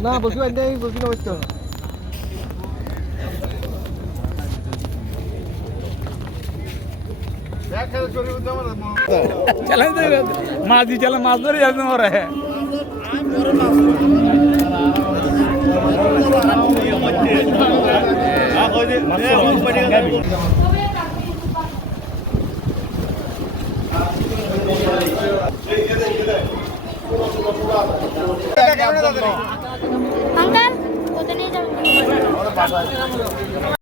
না বসি আইনাই বসি না বসতো মাছ দিয়ে চালা মাছ ধরে যাচ্ছে মরে अंकल उतने ही